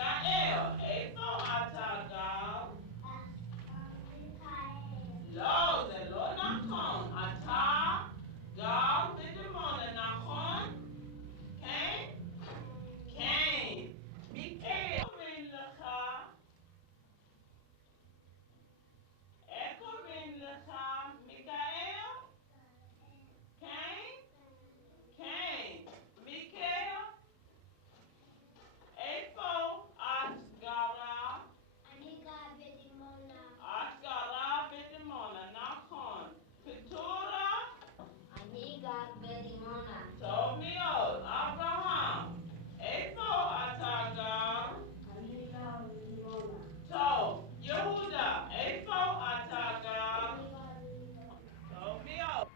Mikael, איפה אתה גר? לא, זה לא נכון. אתה גר בדימונה, נכון? כן? כן. מיקל, קוראים לך? איך קוראים לך? מיקאל? כן? כן. מיקל, איפה את גרה? אני גרה בדימונה. את גרה בדימונה, נכון. פטורה? אני גר בדימונה. טוב מאוד. אברהם, איפה אתה גר? אני גר בדימונה. טוב. יהודה, איפה אתה גר? אני גר בדימונה. טוב מאוד.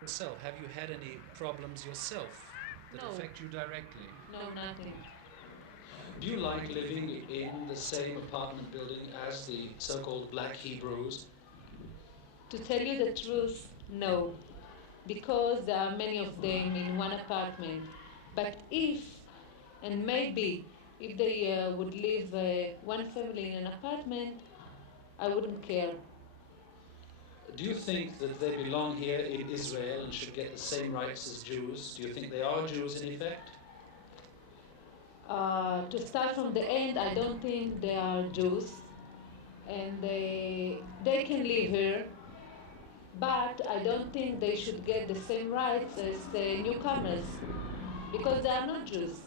Yourself, have you had any problems yourself that No. affect you directly? No, nothing. Do you like living in the same apartment building as the so-called Black Hebrews? To tell you the truth, no, because there are many of them in one apartment. But if, and maybe, if they would live one family in an apartment, I wouldn't care. Do you think that they belong here in Israel and should get the same rights as Jews? Do you think they are Jews in effect? To start from the end, I don't think they are Jews, and they can live here, but I don't think they should get the same rights as the newcomers, because they are not Jews.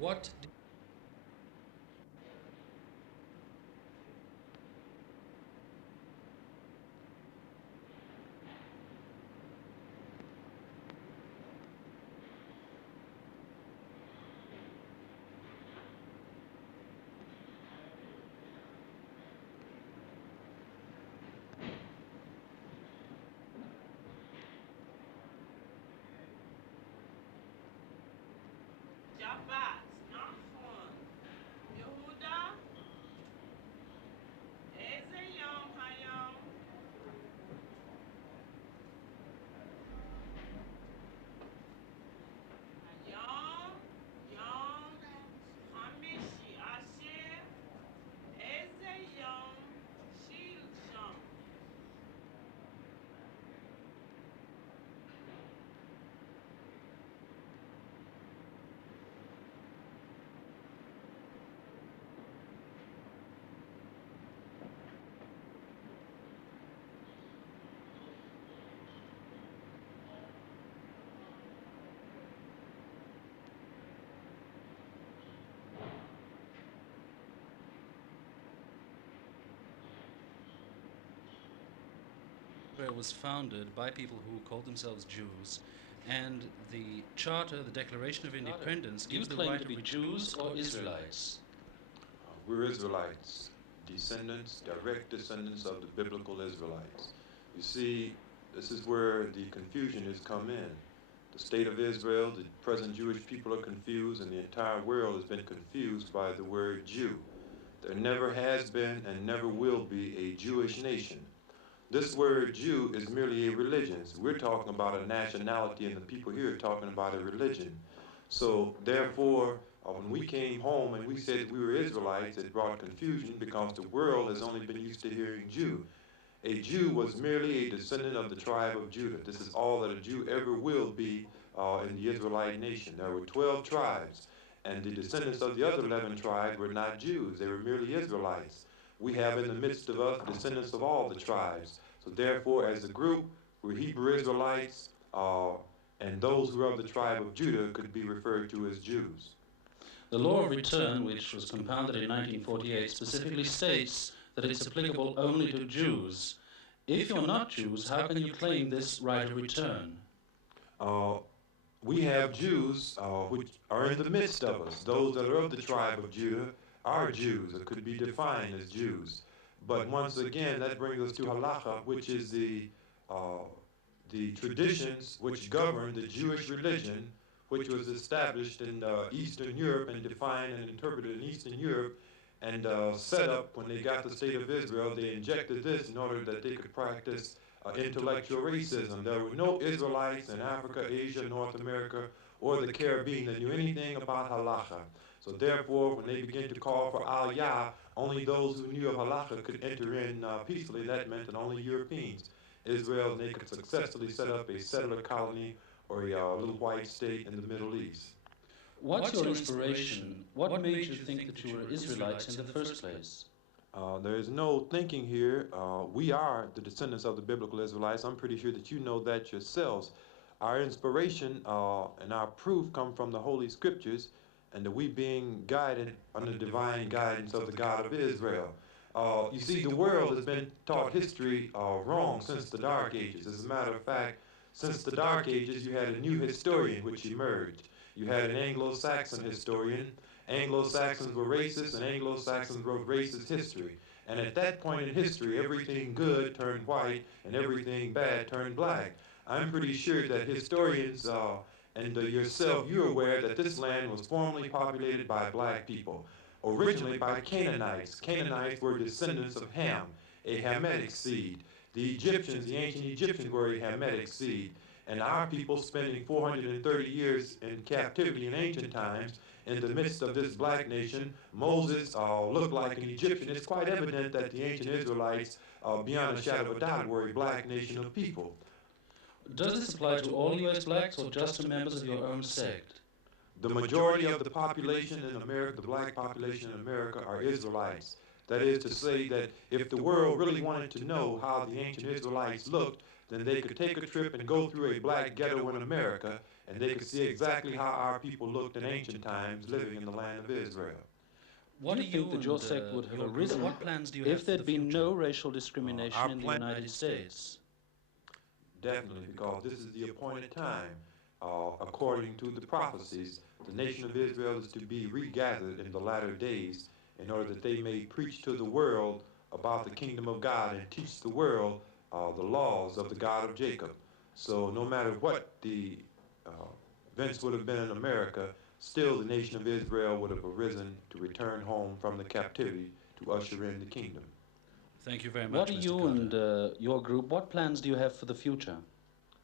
What Shabbat, Nachon, Yehuda, Eze Yom Hayom, Hayom, Yom, Hamishi, Asher, Eze Yom, Shilshon. Israel was founded by people who called themselves Jews, and the Charter, the Declaration of Independence, gives the right to be Jews or Israelites. We're Israelites, descendants, direct descendants of the biblical Israelites. You see, this is where the confusion has come in. The state of Israel, the present Jewish people are confused, and the entire world has been confused by the word Jew. There never has been and never will be a Jewish nation. This word Jew is merely a religion. So we're talking about a nationality, and the people here are talking about a religion. So therefore, when we came home and we said we were Israelites, it brought confusion because the world has only been used to hearing Jew. A Jew was merely a descendant of the tribe of Judah. This is all that a Jew ever will be in the Israelite nation. There were 12 tribes, and the descendants of the other 11 tribes were not Jews. They were merely Israelites. We have in the midst of us descendants of all the tribes. So therefore, as a group, we're Hebrew Israelites, and those who are of the tribe of Judah could be referred to as Jews. The law of return, which was compounded in 1948, specifically states that it's applicable only to Jews. If you're not Jews, how can you claim this right of return? We have Jews which are in the midst of us. Those that are of the tribe of Judah are Jews, or could be defined as Jews. But once again, that brings us to halacha, which is the traditions which govern the Jewish religion, which was established in Eastern Europe and defined and interpreted in Eastern Europe and set up when they got the state of Israel. They injected this in order that they could practice intellectual racism. There were no Israelites in Africa, Asia, North America, or the Caribbean that knew anything about halacha. So therefore, when they began to call for aliyah, only those who knew of halacha could enter in peacefully. That meant that only Europeans, Israel, and they could successfully set up a settler colony or a little white state in the Middle East. What's your inspiration? What made you think that you were Israelites in the first place? There is no thinking here. We are the descendants of the biblical Israelites. I'm pretty sure that you know that yourselves. Our inspiration and our proof come from the Holy Scriptures, and that we being guided under the divine guidance of the God of Israel. You see, the world has been taught history wrong since the Dark Ages. As a matter of fact, since the Dark Ages, you had a new historian which emerged. You had an Anglo-Saxon historian. Anglo-Saxons were racist, and Anglo-Saxons wrote racist history. And at that point in history, everything good turned white, and everything bad turned black. I'm pretty sure that historians and yourself, you're aware that this land was formerly populated by black people, originally by Canaanites. Canaanites were descendants of Ham, a Hamitic seed. The Egyptians, the ancient Egyptians, were a Hamitic seed. And our people spending 430 years in captivity in ancient times in the midst of this black nation, Moses looked like an Egyptian. It's quite evident that the ancient Israelites beyond a shadow of a doubt, we're a black nation of people. Does this apply to all US blacks or just to members of your own sect? The majority of the population in America, the black population in America, are Israelites. That is to say that if the world really wanted to know how the ancient Israelites looked, then they could take a trip and go through a black ghetto in America, and they could see exactly how our people looked in ancient times living in the land of Israel. What do you think that your sect would have arisen What plans do you have if for there'd the been future? no racial discrimination Our in the plan- United States? Definitely, because this is the appointed time. According to the prophecies, the nation of Israel is to be regathered in the latter days in order that they may preach to the world about the kingdom of God and teach the world the laws of the God of Jacob. So no matter what the uh, events would have been in America, still the nation of Israel would have arisen to return home from the captivity to usher in the kingdom. Thank you very much, What do Mr. you Carter. and your group, what plans do you have for the future?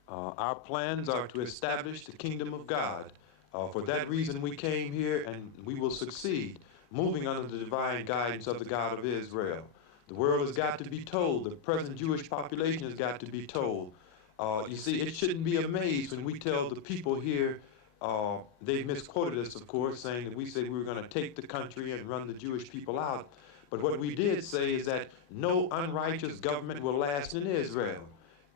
Our plans are to establish the kingdom of God. For that reason, we came here and we will succeed, moving under the divine guidance of the God of Israel. The world has got to be told, the present Jewish population has got to be told. You see, it shouldn't be amazed when we tell the people here, they misquoted us, of course, saying that we said we were going to take the country and run the Jewish people out. But what we did say is that no unrighteous government will last in Israel.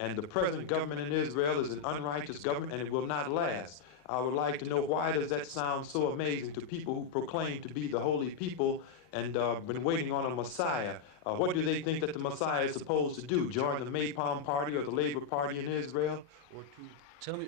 And the present government in Israel is an unrighteous government, and it will not last. I would like to know, why does that sound so amazing to people who proclaim to be the holy people and been waiting on a Messiah? What do they think that the Messiah is supposed to do? Join the Maypalm Party or the Labor Party in Israel? Or to Tell me,